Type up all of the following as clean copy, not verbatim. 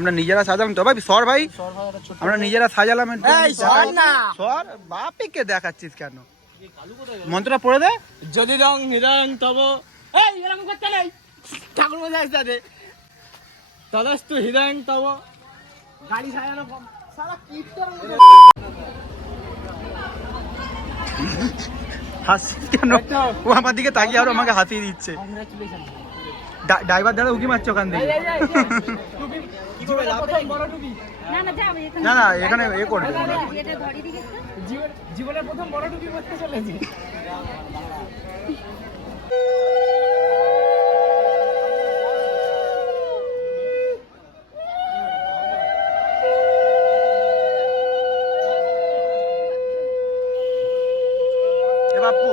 আমরা নিজেরা সাজালাম তো ভাই, সর ভাই, আমরা নিজেরা সাজালাম। সর বাপিকে দেখাচ্ছিস কেন? মন্ত্রটা পড়ে দে। যদি রং হিরং তব এই এরকম করতে নেই, ঠাকুর মশাই আসতে তদস্তু হিরং তব গাড়ি সাজানো সারা কীর্তন হাসিস কেন? ও আমার দিকে তাকিয়ে আর আমাকে হাসিয়ে দিচ্ছে। ড্রাইভার দাদা উকি মারছে ওখান থেকে। না না এখানে এ করবে, জীবনের প্রথম বড় টুপি করতে চলেছে। এ বাপু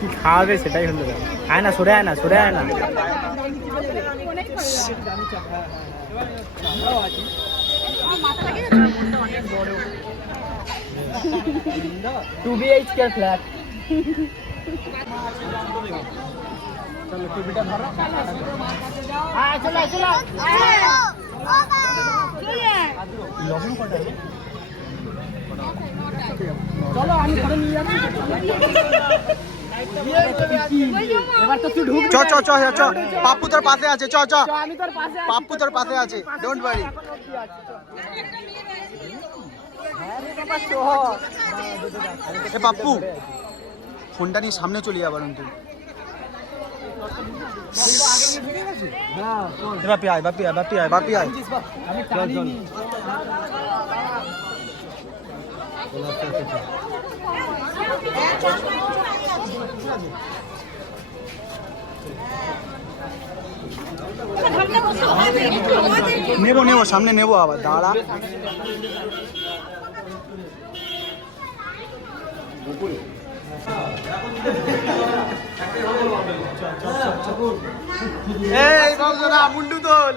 কি খাওয়াবে সেটাই হলো, আয় না সরে আয় না, সরে আয় না। 2 BHK ফ্ল্যাট। চলো টুপিটা ধরো, আয় চলো চলো চলো আমি ঘরে নিয়ে যাবো। এবার তো তুই ঢুক। চ চ চ চ, পাপ্পু তোর পাশে আছে, চ চ, আমি তোর পাশে আছি, পাপ্পু তোর পাশে আছে, ডোন্ট ওয়ারি। এ পাপ্পু ফোনটা নিয়ে সামনে চলে যাবার তুই। বাপি আয়, বাপি আয়, বাপি আয়, বাপি আয়। নেবো নেবো, সামনে নেবো, আবার দাঁড়া। এই বাবুরা মুন্ডু তোল।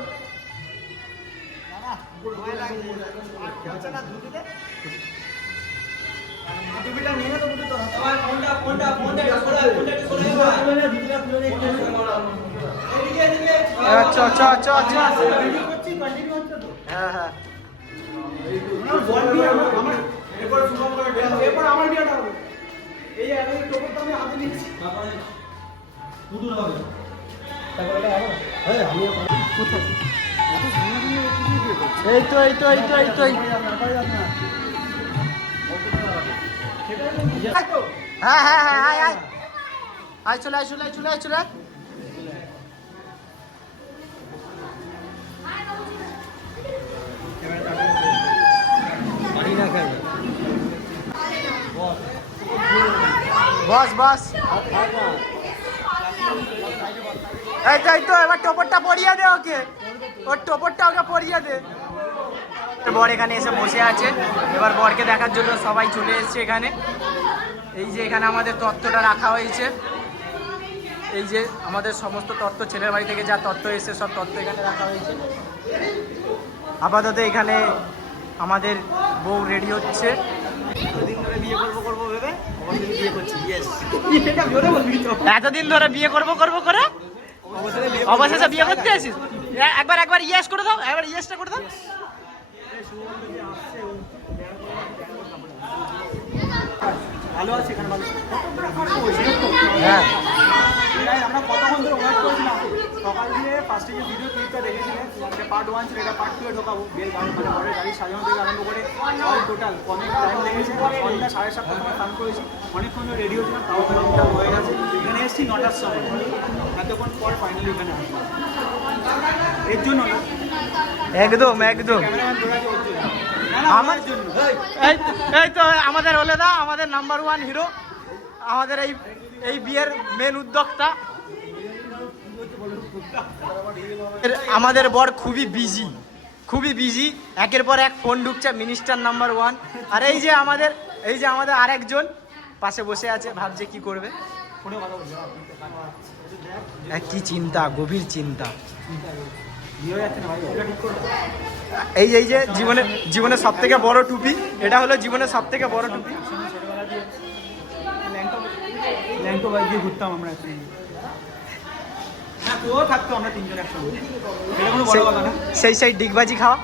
আচ্ছা আচ্ছা আচ্ছা আচ্ছা, হ্যাঁ হ্যাঁ এই তো এই তো এই তো এই তো, হ্যাঁ হ্যাঁ হ্যাঁ আয় আয় আয়, চলে আয় চলে আয় চলে আয় চলে আয়। বস বস, এই তো এই তো, এবার টোপরটা পরিয়ে দে ওকে, ওর টোপরটা ওকে পরিয়ে দে। বর এখানে এসে বসে আছে, এবার বরকে দেখার জন্য সবাই চলে এসেছে এখানে। এই যে এখানে আমাদের তত্ত্বটা রাখা হয়েছে, এই যে আমাদের সমস্ত তত্ত্ব, ছেলের বাড়ি থেকে যা তত্ত্ব এসছে সব তত্ত্ব এখানে রাখা হয়েছে। আপাতত এখানে আমাদের বউ রেডি হচ্ছে। এতদিন ধরে বিয়ে করবো করবো করে অবশেষে বিয়ে করতে আসিস। একবার একবার ইয়েস করে দাও, একবার ইয়েসটা করে দাও। ভালো আছে এখানে, ভালো। হ্যাঁ আমরা কতক্ষণ ধরে ওয়েট করছিলাম, সকাল দিয়ে ফার্স্টে যে ভিডিও ক্লিপটা দেখেছিলেন, এটা পার্ট 1 ছিল, এটা পার্ট 2 এ ঢোকাবো। বিয়ের গাড়ি মানে ঘরের গাড়ি সাজানো থেকে আরম্ভ করে অল টোটাল অনেক টাইম লেগেছে। সন্ধ্যা 7:30টার সময় স্নান করেছি, অনেকক্ষণ ধরে রেডি হয়েছিলাম, তাও কিলোমিটার হয়ে গেছে। এখানে এসেছি 9টার সময়, এতক্ষণ পর ফাইনালি এখানে আসলাম। এর জন্য না, একদম একদম ক্যামেরাম্যান দৌড়াচ্ছে ওর জন্য, আমার জন্য। এই তো আমাদের হলে দা, আমাদের নাম্বার 1 হিরো, আমাদের এই এই বিয়ের মেন উদ্যোক্তা। আমাদের বর খুবই বিজি, খুবই বিজি, একের পর এক ফোন ঢুকছে, মিনিস্টার নাম্বার 1। আর এই যে আমাদের আরেকজন পাশে বসে আছে, ভাবছে কি করবে। ফোনে কথা বলছি কি চিন্তা, গভীর চিন্তা। বিয়ে হয়ে যাচ্ছে না ভাই, এটা ঠিক করো। এই যে জীবনের সব থেকে বড় টুপি, এটা হলো জীবনের সব থেকে বড় টুপি। ছোটবেলা দিয়ে ল্যাংটো বাইক দিয়ে ঘুরতাম আমরা একসঙ্গে। না তোও থাকতো, আমরা তিনজন একসঙ্গে। এটা কোনো বড় কথা না, সেই ডিগবাজি খাওয়া।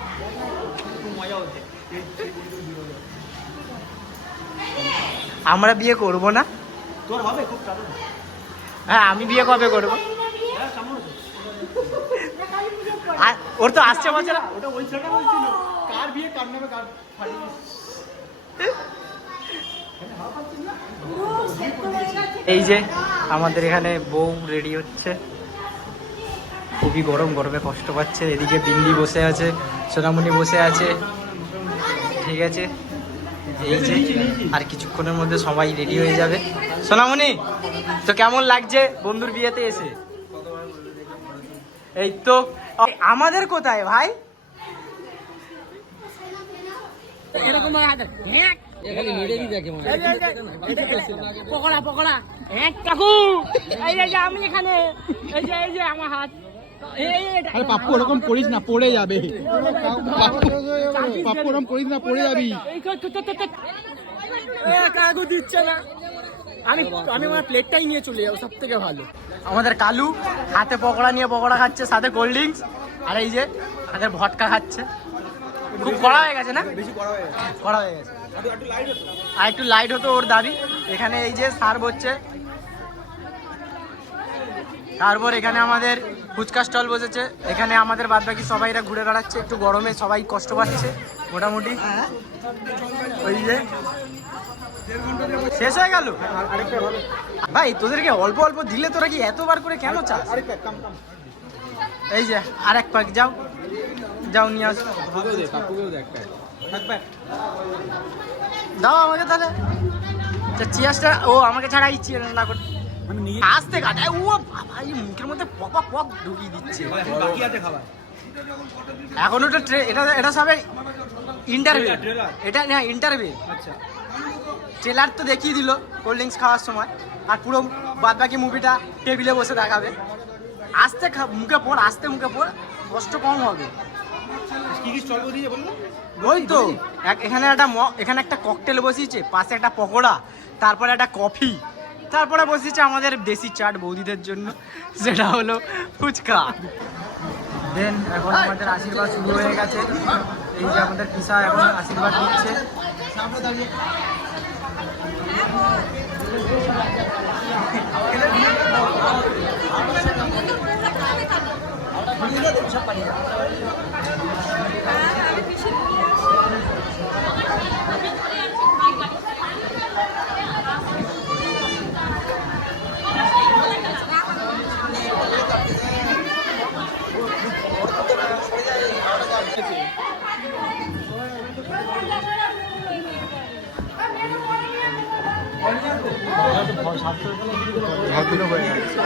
খুব মজা হচ্ছে। আমরা বিয়ে করব না? তোর হবে খুব চালু। হ্যাঁ, আমি বিয়ে কবে করবো? হ্যাঁ সামনে আর ওর তো আসছে বছর। ওটা ওই ছেলেটা বলছিল কার বিয়ে কার নেবে কার ফাটিয়ে। এই যে আমাদের এখানে বউ রেডি হচ্ছে, খুবই গরমে কষ্ট পাচ্ছে। এদিকে বিন্দি বসে আছে, সোনামণি বসে আছে, ঠিক আছে। এই যে আর কিছুক্ষণের মধ্যে সবাই রেডি হয়ে যাবে। সোনামণি, তো কেমন লাগছে বন্ধুর বিয়েতে এসে? এই তো আমাদের কোথায় ভাই? এরকম পকোড়া কাকু, এই যে আমি এখানে, এই যে আমার হাত। আরে পাপ্পু ওরকম করিস না, পড়ে যাবে। পাপ্পু ওরকম করিস না, পড়ে যাবি। কাকু দিচ্ছে না, আমি আমার প্লেটটাই নিয়ে চলে যাবো, সব থেকে ভালো। আমাদের কালু হাতে পকোড়া নিয়ে পকোড়া খাচ্ছে, সাথে কোল্ড ড্রিঙ্কস। আর এই যে আমাদের ভটকা খাচ্ছে। খুব কড়া হয়ে গেছে না? বেশি করা হয়ে গেছে, কড়া হয়ে গেছে। একটু লাইট হতো। আর একটু লাইট হতো ওর দাবি। এখানে এই যে সার্ভ হচ্ছে, তারপর এখানে আমাদের ফুচকা স্টল বসেছে। এখানে আমাদের বাদবাকি সবাইরা ঘুরে বেড়াচ্ছে, একটু গরমে সবাই কষ্ট পাচ্ছে মোটামুটি। ওই যে শেষ হয়ে গেল আরেকটা ভালো, ভাই, তোদেরকে অল্প অল্প দিলে তোরা কি এতবার করে কেন চাস? আরেকটা কাম কাম। এই যে আরেক প্যাক যাও নিয়ে আসো। পাপ্পুকেও দে, পাপ্পুকেও দে একটা। থাকবে। দাও আমাকে তাহলে চিয়াসটা। ও আমাকে ছাড়া ইচ্ছে না করে আমি নিয়ে আসতে কাটে। ও বাবা, এই মুখের মধ্যে পক ঢুকিয়ে দিচ্ছে। বাকি আছে খাবার। এখন ওটা এটা সবে ইন্টারভিউ। ট্রেলার। এটা না ইন্টারভিউ, আচ্ছা ট্রেলার তো দেখিয়ে দিল কোল্ড ড্রিঙ্কস খাওয়ার সময়। আর পুরো বাদবাকি মুভিটা টেবিলে বসে দেখাবে। আস্তে মুখে পড়, আস্তে মুখে পড়, কষ্ট কম হবে। কি কি স্টল দিয়ে বললো? ওই তো এখানে একটা ককটেল বসিয়েছে, পাশে একটা পকোড়া, তারপরে একটা কফি, তারপরে বসিয়েছে আমাদের দেশি চাট বৌদিদের জন্য, সেটা হলো ফুচকা। দেন এখন আমাদের আশীর্বাদ শুরু হয়ে গেছে। এই যে আমাদের পিসা এখন আশীর্বাদ দিচ্ছে। ভাবগুলো হয়ে গেছে।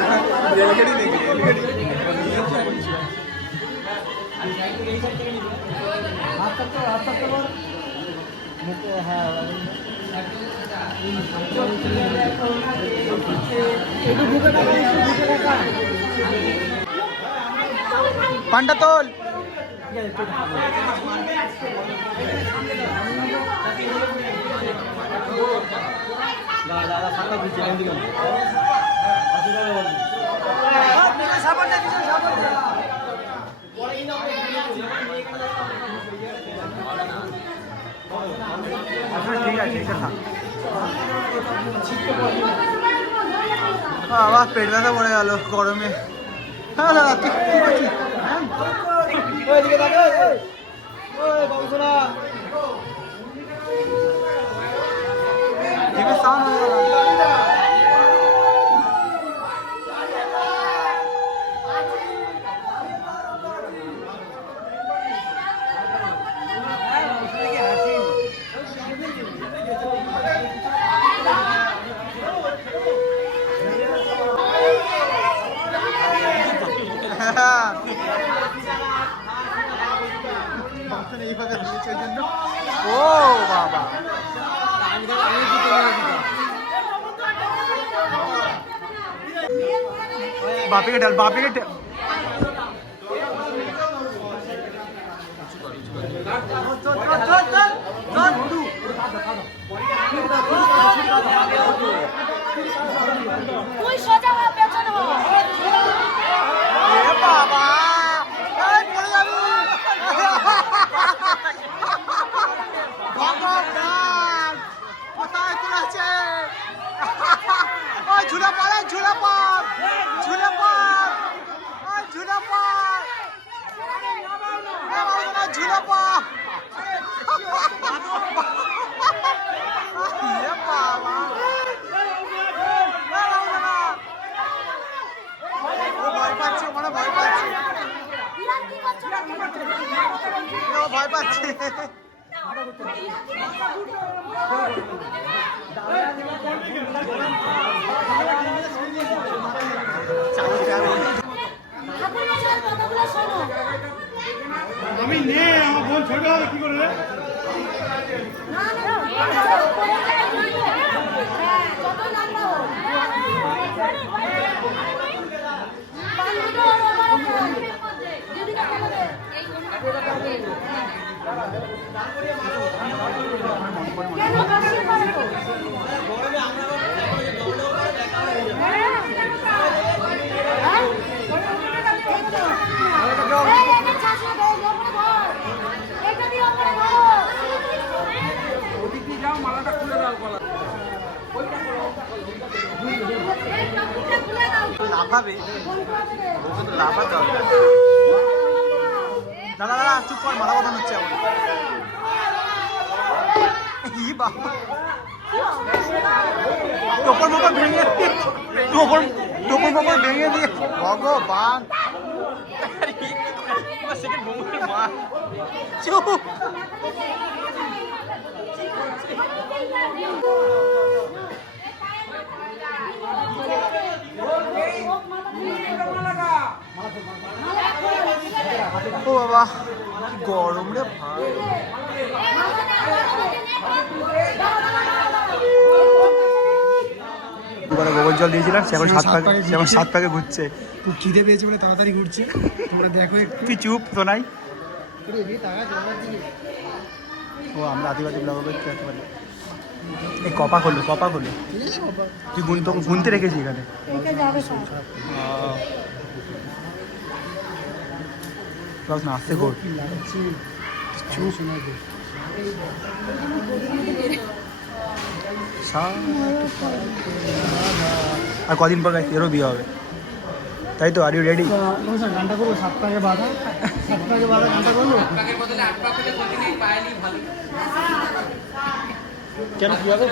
পান্ডা তোল। ঠিক আছে, এটা থাক। আবার পেট ব্যথা পড়ে গেল গরমে। হ্যাঁ দাদা, তুই কি করছিস? ওইদিকে তাকা, ওই বাবু সোনা। জিমের সাউন্ড হয়ে গেল। ও বাবা, বাপিকে ঢাল বাপিকে ঢাল। তুই সোজা হয়ে পেছনে হ। এ বাবা এই পড়ে যাবি ভগবান কোথায় তুলেছে ওই ঝুলে পড়ে ঝুলে পড় ঝুলে পড় ওই ঝুলে পড় ঝুলে পড় এ বাবা ভয় পাচ্ছে মানে ভয় পাচ্ছে বিরাট কি করছো না? ও ভয় পাচ্ছে ঠাকুর মশাইয়ের কথাগুলো শোনো। আমি নে আমার বোন ছোট হবে কি করে রে? না না না পড়ে যায় কিন্তু। হ্যাঁ যত নাম্বার হোক। বান্ধবীটা ওর ওপরে দিদিটা ফেলে দে। কেন বেশি করে তো? লাফাবে ওকে তো লাফাতে হবে দাদা দাদা চুপ কর মাথা বদল হচ্ছে আমার ই বাবা টোপর মোপর ভেঙে টোপর টোপর মোপর ভেঙে দিয়ে ভগবান চুপ ও বাবা কি গরম রে ভাই দুবারে গোবর জল দিয়েছিলাম সে এখন 7 প্যাকে ঘুরছে খুব খিদে পেয়েছে বলে তাড়াতাড়ি ঘুরছি তোমরা দেখো একটু তুই চুপ তো নাই ও আমরা আদিবাসী ব্লগ করতে পারি এই কপা করলো তুই গুনতে রেখেছি এখানে না আসতে কর চুপ আর কদিন পর এরও বিয়ে হবে তাই তো আর ইউ রেডি গানটা করবো 7 টাকা বাধা গানটা করবো কেন কি হবে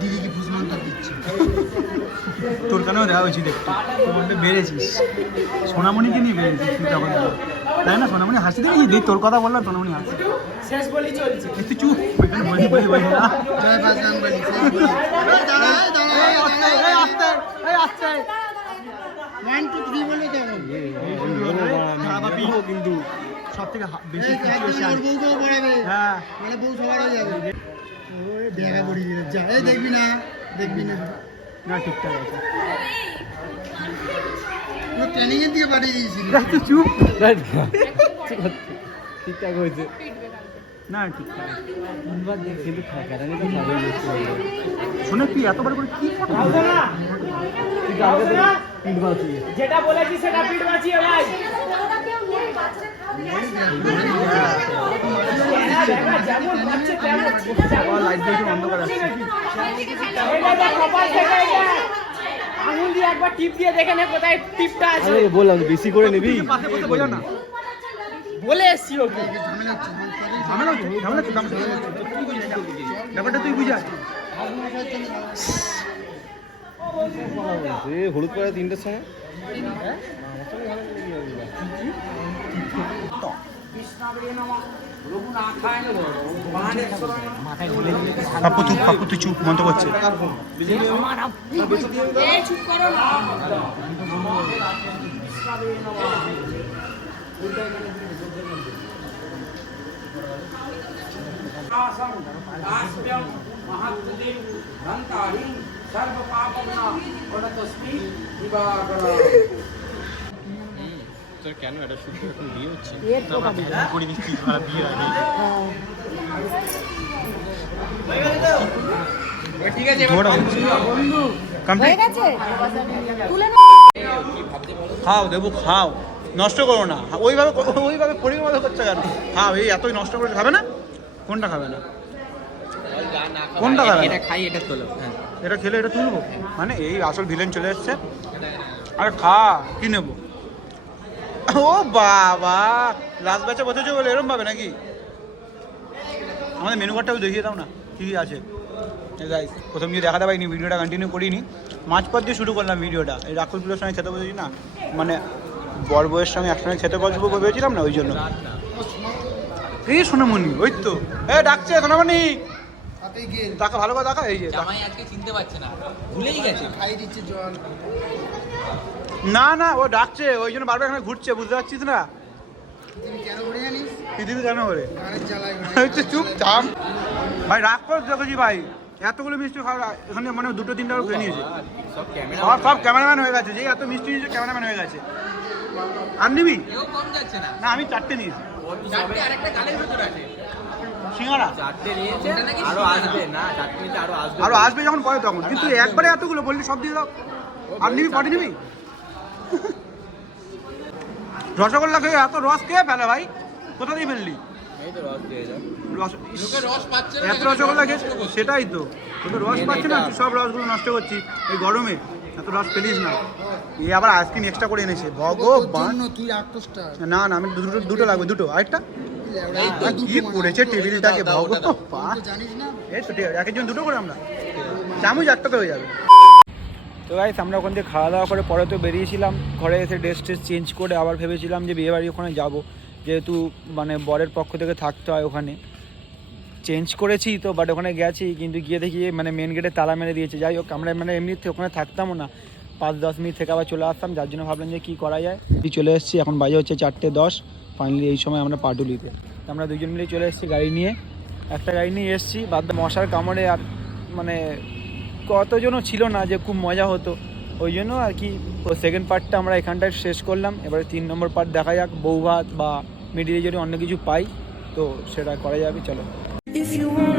দিদি কি ফুসমানটা দিচ্ছে তোর কেন দেওয়া উচিত একটু তুই বেড়েছিস সোনামণিকে নিয়ে বেড়েছিস তুই তখন তাই না সোনামণি হাসি দেখেছি দিদি তোর কথা বললাম সোনামণি হাসি শেষ বলি চলছে। একটু চুপ ওইখানে বলি না জয় বাজরাং বলি আসতে 1 2 3 বলে দেখো কিন্তু সব থেকে বেশি বউকেও পড়াবে হ্যাঁ মানে বউ সবারও যাবে ওই দেখা পড়ি যা এই দেখবি না না ঠিকঠাক আছে ট্রেনিং এর দিকে পাঠিয়ে দিয়েছিল তুই চুপ ঠিকঠাক হয়েছে না ঠিকঠাক কিন্তু খাকারানি তো খাবে শুনে তুই এতবার করে কি পিঠ বাঁচিয়ে যেটা বলেছি সেটা পিঠ বাঁচিয়ে ভাই লাইট দিয়ে অন্ধকার আসছে আঙুল দিয়ে একবার টিপ দিয়ে দেখে নে কোথায় টিপটা আছে বললাম বেশি করে নিবি পাশে বসে বোঝা না বলে এসছি ওকে ঝামেলা হচ্ছে ব্যাপারটা তুই বুঝা হলুদ পরে 3টের সময় পাপ্পু তুই চুপ মন্ত করছে চুপ করো না মহাত্মদেব তোর কেন এটা শুধু এখন বিয়ে হচ্ছে এর কথা বলি। করে দিচ্ছি সারা বিয়ে আগে ঠিক আছে হয়ে গেছে তুলে খাও দেবো খাও নষ্ট করো না ওইভাবে পরিমাণ মতো করছে কেন খাও এই এতই নষ্ট করে খাবে না কোনটা খাবে না কোনটা খাবে না? এটা খাই এটা তোলো হ্যাঁ এটা খেলে এটা তুলবো মানে এই আসল ভিলেন চলে এসছে আরে খা কি নেবো ও বাবা লাস্ট ব্যাচে বসেছো বলে এরম পাবে নাকি আমাদের মেনু কার্ডটাও দেখিয়ে দাও না কী কী আছে গাইস প্রথম দিয়ে দেখাতে পারিনি ভিডিওটা কন্টিনিউ করিনি মাঝপথ দিয়ে শুরু করলাম ভিডিওটা এই রাক্ষসগুলোর সঙ্গে খেতে বসেছি না মানে বর বউয়ের সঙ্গে একসঙ্গে খেতে বসবো ভেবেছিলাম না ওই জন্য এই সোনামণি ওই তো ডাকছে সোনামণি টাকা ভালো করে দেখা এই যে জামাই আজকে চিনতে পারছে না ভুলেই গেছে না না ও ডাকছে ওই জন্য বারবার এখানে ঘুরছে বুঝতে পারছিস না পৃথিবী কেন করে হচ্ছে চুপ থাম ভাই রাগ করে দেখেছি ভাই এতগুলো মিষ্টি খাওয়া এখানে মানে দুটো তিনটা খেয়ে নিয়েছে সব ক্যামেরা সব ক্যামেরাম্যান হয়ে গেছে যে এত মিষ্টি নিয়েছে ক্যামেরাম্যান হয়ে গেছে আর নিবি কেউ কম যাচ্ছে না না আমি চারটে নিয়েছি চারটে আরেকটা গালের ভিতর আছে সিঙ্গারা চারটে নিয়েছে আরো আসবে না চারটে নিতে আরো আসবে আরো আসবে যখন পরে তখন কিন্তু একবারে এতগুলো বললি সব দিয়ে দাও আর নিবি কটি নিবি রসগোল্লা খেয়ে এত রস খেয়ে ফেলে ভাই কোথা দিয়ে ফেললি এই তো রস দিয়ে যাও রস ইস, রস পাচ্ছে এত রসগোল্লা খেয়ে সেটাই তো তোকে রস পাচ্ছে না তুই সব রসগুলো নষ্ট করছিস এই গরমে এত রস ফেলিস না এ আবার আইসক্রিম এক্সট্রা করে এনেছে ভগবান তুই আটটা না না আমি দুটো লাগবে দুটো আরেকটা কি করেছে টেবিলটাকে ভগবান জানিস না এই তো ঠিক আছে একের জন্য দুটো করে আমরা চামচ একটাতে হয়ে যাবে তো গাইস আমরা ওখান থেকে খাওয়া দাওয়া করে পরে তো বেরিয়েছিলাম ঘরে এসে ড্রেস চেঞ্জ করে আবার ভেবেছিলাম যে বিয়েবাড়ি ওখানে যাব যেহেতু মানে বরের পক্ষ থেকে থাকতে হয় ওখানে চেঞ্জ করেছি তো বাট ওখানে গেছি কিন্তু গিয়ে দেখি মানে মেন গেটে তালা মেরে দিয়েছে যাই হোক আমরা মানে এমনিতে ওখানে থাকতামও না 5-10 মিনিট থেকে আবার চলে আসতাম যার জন্য ভাবলাম যে কী করা যায় চলে এসেছি এখন বাজে হচ্ছে 4:10 ফাইনালি এই সময় আমরা পাটুলিতে আমরা দুজন মিলে চলে এসেছি গাড়ি নিয়ে একটা গাড়ি নিয়ে এসেছি বাদ মশার কামড়ে আর মানে কতজনও ছিল না যে খুব মজা হতো ওই জন্য আর কি সেকেন্ড পার্টটা আমরা এখানটায় শেষ করলাম এবারে 3 নম্বর পার্ট দেখা যাক বউ ভাত বা মিডিলে যদি অন্য কিছু পাই তো সেটা করা যাবে চলো If you want